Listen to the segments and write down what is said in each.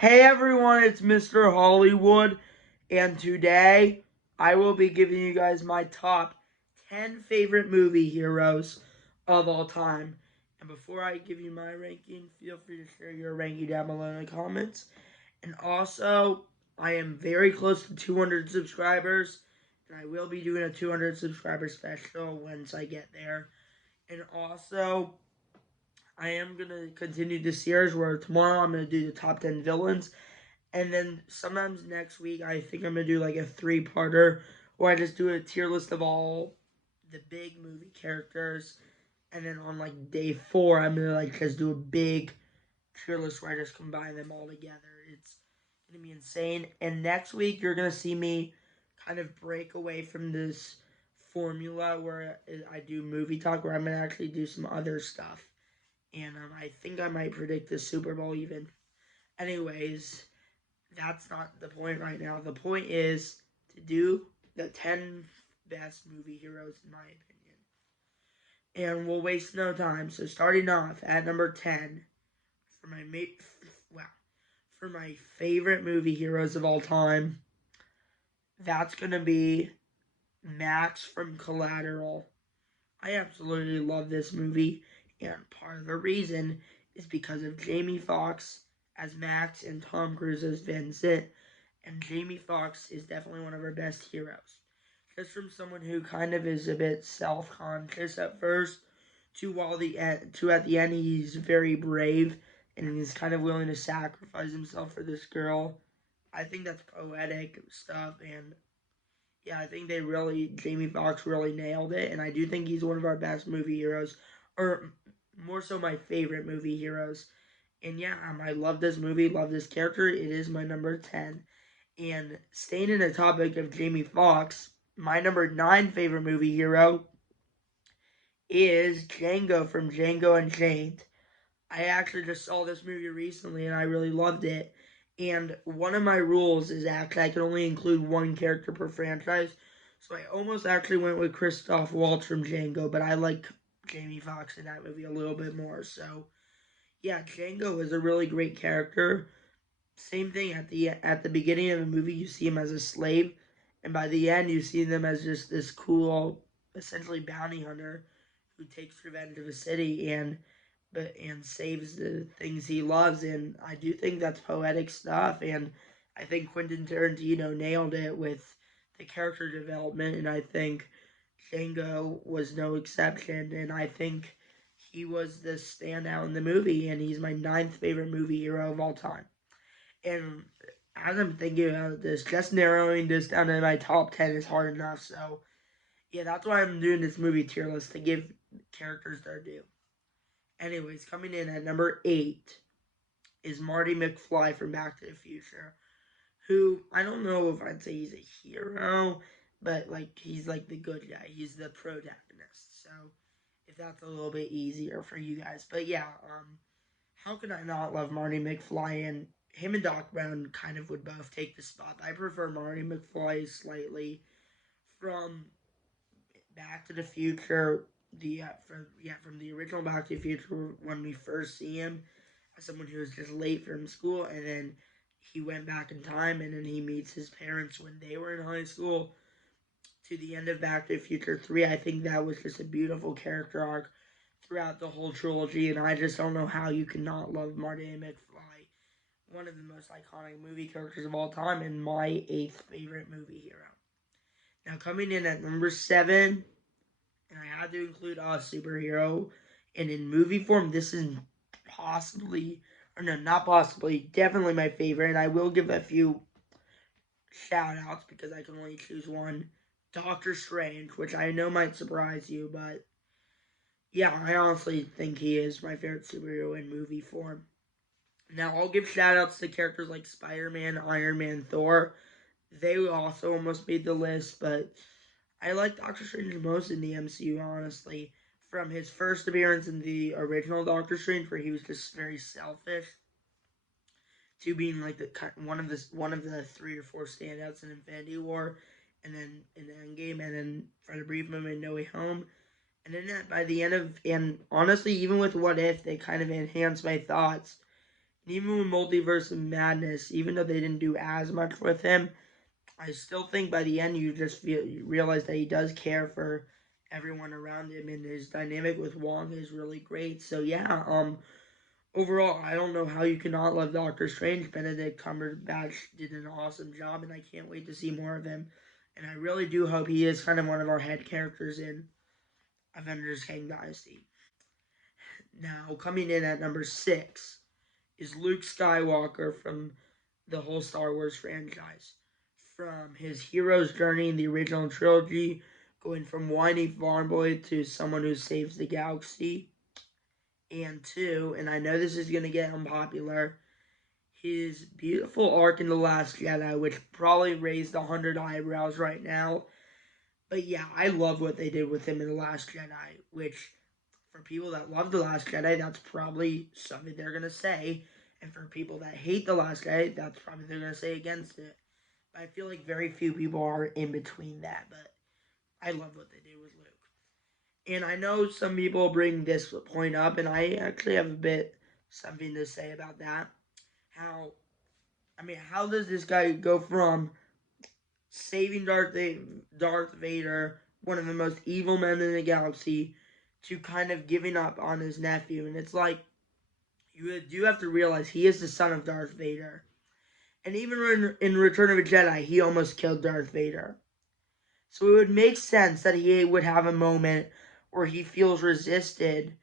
Hey everyone, it's Mr. Hollywood, and today I will be giving you guys my top 10 favorite movie heroes of all time. And before I give you my ranking, feel free to share your ranking down below in the comments. And also, I am very close to 200 subscribers, and I will be doing a 200 subscriber special once I get there. And also, I am going to continue this series where tomorrow I'm going to do the top 10 villains. And then sometimes next week, I think I'm going to do like a three-parter where I just do a tier list of all the big movie characters. And then on like day 4, I'm going to like just do a big tier list where I just combine them all together. It's going to be insane. And next week, you're going to see me kind of break away from this formula where I do movie talk, where I'm going to actually do some other stuff. And I think I might predict the Super Bowl even. Anyways, that's not the point right now. The point is to do the 10 best movie heroes, in my opinion. And we'll waste no time. So, starting off at number 10, for my for my favorite movie heroes of all time, that's going to be Max from Collateral. I absolutely love this movie, and part of the reason is because of Jamie Foxx as Max and Tom Cruise as Vincent. And Jamie Foxx is definitely one of our best heroes. Just from someone who kind of is a bit self-conscious at first, to at the end he's very brave and he's kind of willing to sacrifice himself for this girl. I think that's poetic stuff, and yeah, I think Jamie Foxx really nailed it, and I do think he's one of our best movie heroes, or more so my favorite movie heroes. And yeah, I love this movie, love this character. It is my number 10. And staying in the topic of Jamie Foxx, my number 9 favorite movie hero is Django from Django Unchained. I actually just saw this movie recently and I really loved it. And one of my rules is actually I can only include one character per franchise. So I almost actually went with Christoph Waltz from Django, but I like Jamie Foxx in that movie a little bit more. So yeah, Django is a really great character. Same thing at the beginning of the movie, you see him as a slave, and by the end, you see them as just this cool, essentially bounty hunter who takes revenge of a city and saves the things he loves. And I do think that's poetic stuff, and I think Quentin Tarantino nailed it with the character development, and I think Django was no exception, and I think he was the standout in the movie, and he's my ninth favorite movie hero of all time. And as I'm thinking about this, just narrowing this down to my top 10 is hard enough. So, yeah, that's why I'm doing this movie tier list to give characters their due. Anyways, coming in at number 8 is Marty McFly from Back to the Future, who I don't know if I'd say he's a hero, but like he's like the good guy. He's the protagonist. So, if that's a little bit easier for you guys. But yeah, how could I not love Marty McFly? And him and Doc Brown kind of would both take the spot. I prefer Marty McFly slightly from Back to the Future. From the original Back to the Future when we first see him as someone who was just late from school, and then he went back in time, and then he meets his parents when they were in high school. To the end of Back to the Future 3, I think that was just a beautiful character arc throughout the whole trilogy, and I just don't know how you can not love Marty McFly, one of the most iconic movie characters of all time, and my 8th favorite movie hero. Now, coming in at number 7, and I had to include a superhero, and in movie form, this is possibly, or no, not possibly, definitely my favorite, and I will give a few shout outs because I can only choose one. Doctor Strange, which I know might surprise you, but yeah, I honestly think he is my favorite superhero in movie form. Now, I'll give shout outs to characters like Spider Man, Iron Man, Thor. They also almost made the list, but I like Doctor Strange most in the MCU, honestly. From his first appearance in the original Doctor Strange, where he was just very selfish, to being like one of the 3 or 4 standouts in Infinity War, and then in Endgame, and then for the brief moment in No Way Home, and then by the end of, and honestly, even with What If, they kind of enhanced my thoughts And even with Multiverse of Madness, even though they didn't do as much with him, I still think by the end you realize that he does care for everyone around him, and his dynamic with Wong is really great. So yeah, overall, I don't know how you cannot love Doctor Strange. Benedict Cumberbatch did an awesome job, and I can't wait to see more of him. And I really do hope he is kind of one of our head characters in Avengers Kang Dynasty. Now, coming in at number 6 is Luke Skywalker from the whole Star Wars franchise. From his hero's journey in the original trilogy, going from whiny farm boy to someone who saves the galaxy. And 2, and I know this is going to get unpopular, his beautiful arc in The Last Jedi, which probably raised 100 eyebrows right now. But yeah, I love what they did with him in The Last Jedi, which for people that love The Last Jedi, that's probably something they're going to say. And for people that hate The Last Jedi, that's probably they're going to say against it. But I feel like very few people are in between that. But I love what they did with Luke. And I know some people bring this point up, and I actually have a bit something to say about that. How does this guy go from saving Darth Vader, one of the most evil men in the galaxy, to kind of giving up on his nephew? And it's like, you do have to realize he is the son of Darth Vader. And even in Return of a Jedi, he almost killed Darth Vader. So it would make sense that he would have a moment where he feels resisted.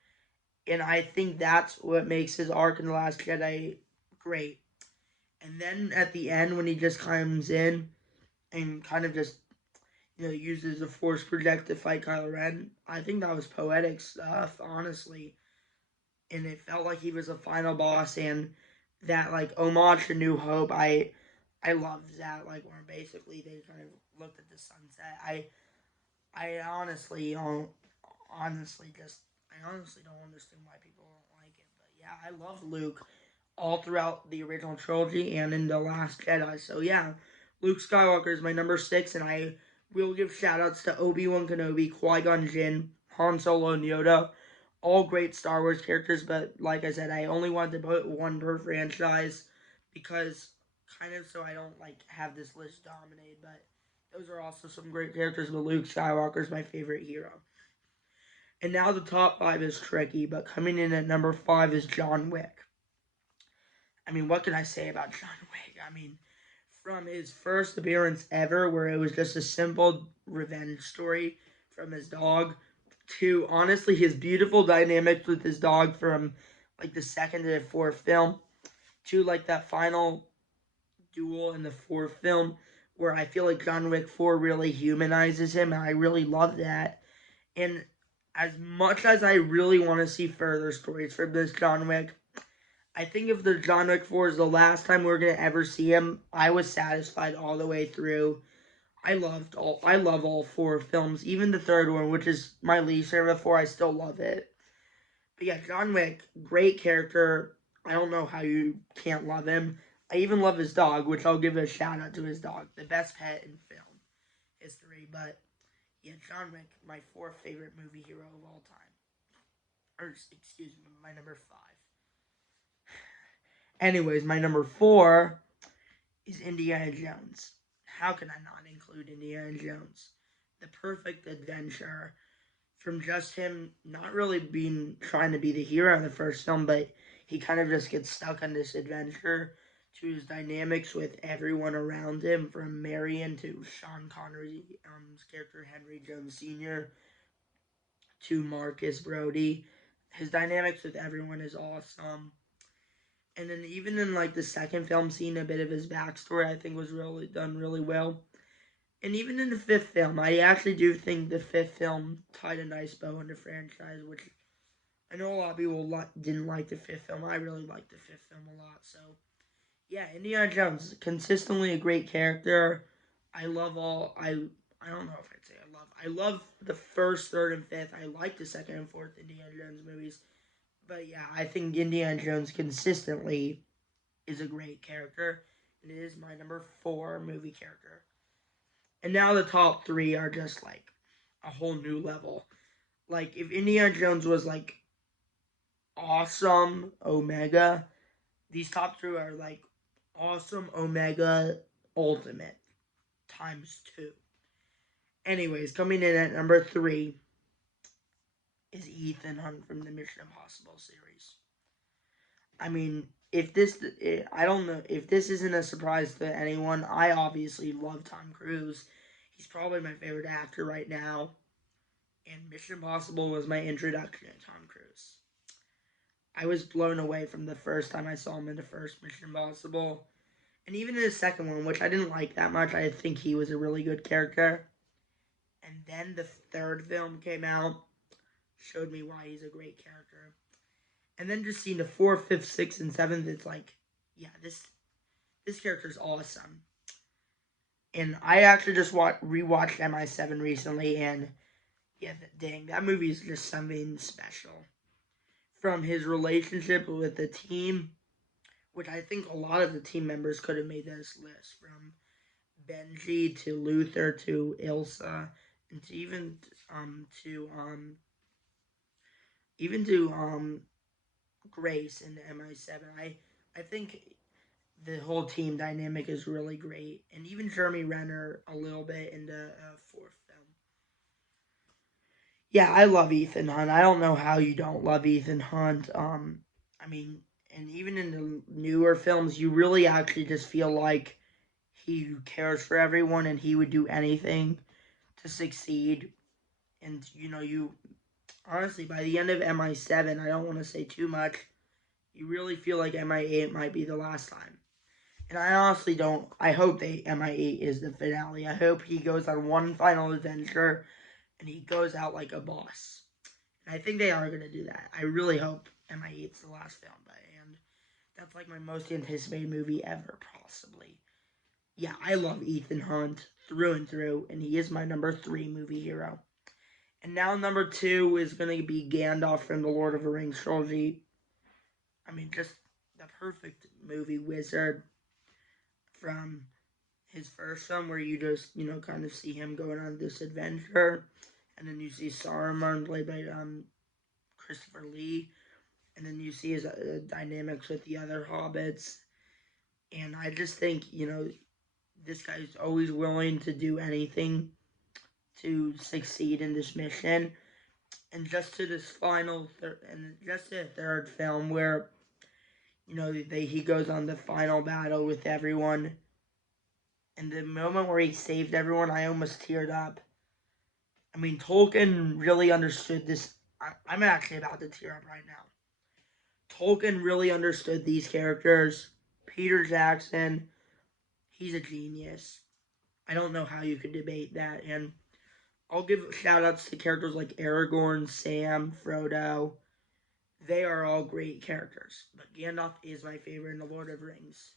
And I think that's what makes his arc in The Last Jedi great. And then at the end, when he just comes in and kind of just, uses the Force project to fight Kylo Ren, I think that was poetic stuff, honestly. And it felt like he was a final boss, and that, like, homage to New Hope, I loved that, like, where basically they kind of looked at the sunset. I honestly don't understand why people don't like it. But yeah, I love Luke all throughout the original trilogy and in The Last Jedi. So yeah, Luke Skywalker is my number 6, and I will give shout outs to Obi-Wan Kenobi, Qui-Gon Jinn, Han Solo, and Yoda. All great Star Wars characters, but like I said, I only wanted to put one per franchise because kind of so I don't like have this list dominated, but those are also some great characters, but Luke Skywalker is my favorite hero. And now the top 5 is tricky, but coming in at number 5 is John Wick. What can I say about John Wick? From his first appearance ever, where it was just a simple revenge story from his dog, to honestly his beautiful dynamics with his dog from like the second to the fourth film, to like that final duel in the fourth film, where I feel like John Wick 4 really humanizes him, and I really love that. And as much as I really want to see further stories from this John Wick, I think if the John Wick 4 is the last time we're gonna ever see him, I was satisfied all the way through. I love all 4 films, even the third one, which is my least favorite 4. I still love it. But yeah, John Wick, great character. I don't know how you can't love him. I even love his dog, which I'll give a shout out to his dog, the best pet in film history. But yeah, John Wick, my 4th favorite movie hero of all time. Or excuse me, my number 5. Anyways, my number 4 is Indiana Jones. How can I not include Indiana Jones? The perfect adventure. From just him not really being trying to be the hero in the first film, but he kind of just gets stuck on this adventure, to his dynamics with everyone around him, from Marion to Sean Connery's character Henry Jones Sr. to Marcus Brody. His dynamics with everyone is awesome. And then even in like the second film, seeing a bit of his backstory, I think was really done really well. And even in the 5th film, I actually do think the 5th film tied a nice bow on the franchise, which I know a lot of people didn't like the 5th film. I really liked the 5th film a lot. So yeah, Indiana Jones, consistently a great character. I love I don't know if I'd say I love the 1st, 3rd, and 5th. I like the 2nd and 4th Indiana Jones movies. But yeah, I think Indiana Jones consistently is a great character. And it is my number 4 movie character. And now the top 3 are just like a whole new level. Like if Indiana Jones was like awesome Omega, these top two are like awesome, omega, ultimate times two. Anyways, coming in at number 3 is Ethan Hunt from the Mission Impossible series. I mean, I don't know if this isn't a surprise to anyone. I obviously love Tom Cruise. He's probably my favorite actor right now. And Mission Impossible was my introduction to Tom Cruise. I was blown away from the first time I saw him in the first Mission Impossible. And even in the second one, which I didn't like that much, I think he was a really good character. And then the third film came out, showed me why he's a great character. And then just seeing the 4th, 5th, 6th, and 7th, it's like, yeah, this character's awesome. And I actually just rewatched MI7 recently, and yeah, dang, that movie is just something special. From his relationship with the team, which I think a lot of the team members could have made this list, from Benji to Luther to Ilsa, and to even to Grace in MI7. I think the whole team dynamic is really great, and even Jeremy Renner a little bit in the 4th film. Yeah, I love Ethan Hunt. I don't know how you don't love Ethan Hunt. I mean, and even in the newer films, you really actually just feel like he cares for everyone and he would do anything to succeed. And you honestly, by the end of MI7, I don't want to say too much. You really feel like MI8 might be the last time. And I honestly don't. I hope MI8 is the finale. I hope he goes on one final adventure and he goes out like a boss. And I think they are going to do that. I really hope MI8's the last film. And that's like my most anticipated movie ever, possibly. Yeah, I love Ethan Hunt through and through, and he is my number 3 movie hero. And now number 2 is going to be Gandalf from the Lord of the Rings trilogy. I mean, just the perfect movie wizard from his first film, where you just, kind of see him going on this adventure. And then you see Saruman, played by Christopher Lee. And then you see his dynamics with the other hobbits. And I just think, this guy's always willing to do anything to succeed in this mission. And just to this just the third film where, he goes on the final battle with everyone. And the moment where he saved everyone, I almost teared up. I mean, Tolkien really understood this. I'm actually about to tear up right now. Tolkien really understood these characters. Peter Jackson, he's a genius. I don't know how you could debate that. And I'll give shout outs to characters like Aragorn, Sam, Frodo. They are all great characters. But Gandalf is my favorite in the Lord of the Rings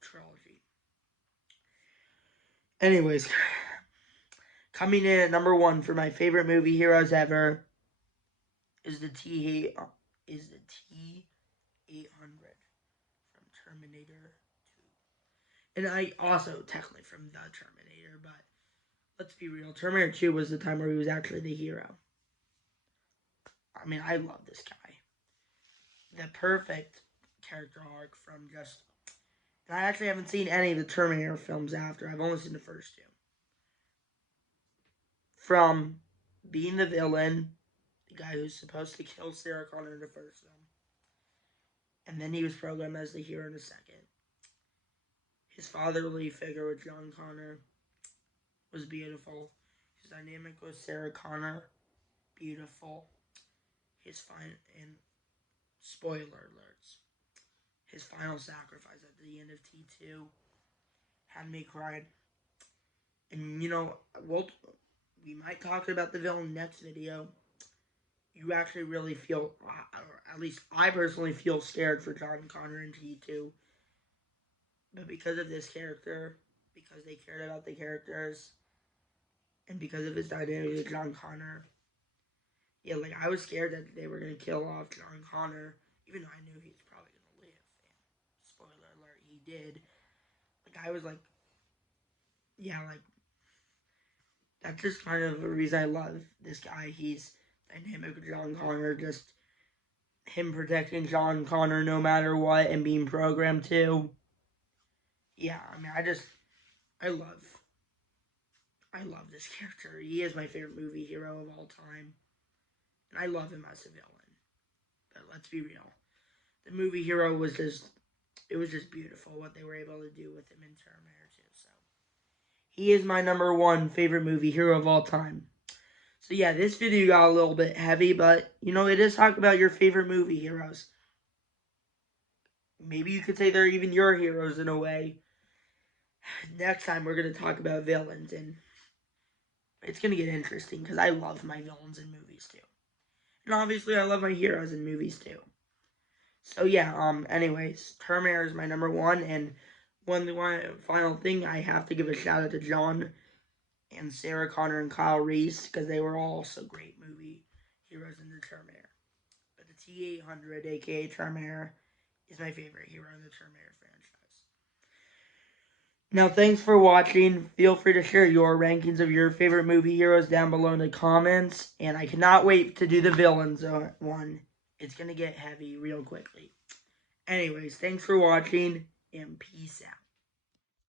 trilogy. Anyways, coming in at number 1 for my favorite movie heroes ever is the T800 from Terminator 2. And I also technically from the Terminator, but let's be real. Terminator 2 was the time where he was actually the hero. I mean, I love this guy. The perfect character arc from just... And I actually haven't seen any of the Terminator films after. I've only seen the first 2. From being the villain, the guy who's supposed to kill Sarah Connor in the first film, and then he was programmed as the hero in the second. His fatherly figure with John Connor was beautiful. His dynamic with Sarah Connor, beautiful. His and spoiler alerts, his final sacrifice at the end of T2 had me crying. And we might talk about the villain next video. You actually really feel, or at least I personally feel scared for John Connor in T2. But because of this character, because they cared about the characters, and because of his dynamic with John Connor, yeah, like I was scared that they were gonna kill off John Connor, even though I knew he was probably gonna live. And spoiler alert, he did. Like I was like, yeah, like that's just kind of the reason I love this guy. He's dynamic with John Connor. Just him protecting John Connor no matter what and being programmed to. Yeah, I mean, I love this character. He is my favorite movie hero of all time. And I love him as a villain. But let's be real. The movie hero was it was just beautiful what they were able to do with him in Terminator 2. So he is my number one favorite movie hero of all time. So yeah, this video got a little bit heavy, but it is talk about your favorite movie heroes. Maybe you could say they're even your heroes in a way. Next time we're going to talk about villains, and it's going to get interesting because I love my villains in movies too. And obviously I love my heroes in movies too. So yeah, anyways, Terminator is my number one, and one final thing, I have to give a shout out to John and Sarah Connor and Kyle Reese, because they were also great movie heroes in the Terminator. But the T-800, aka Terminator, is my favorite hero in the Terminator franchise. Now, thanks for watching. Feel free to share your rankings of your favorite movie heroes down below in the comments. And I cannot wait to do the villains one. It's going to get heavy real quickly. Anyways, thanks for watching, and peace out.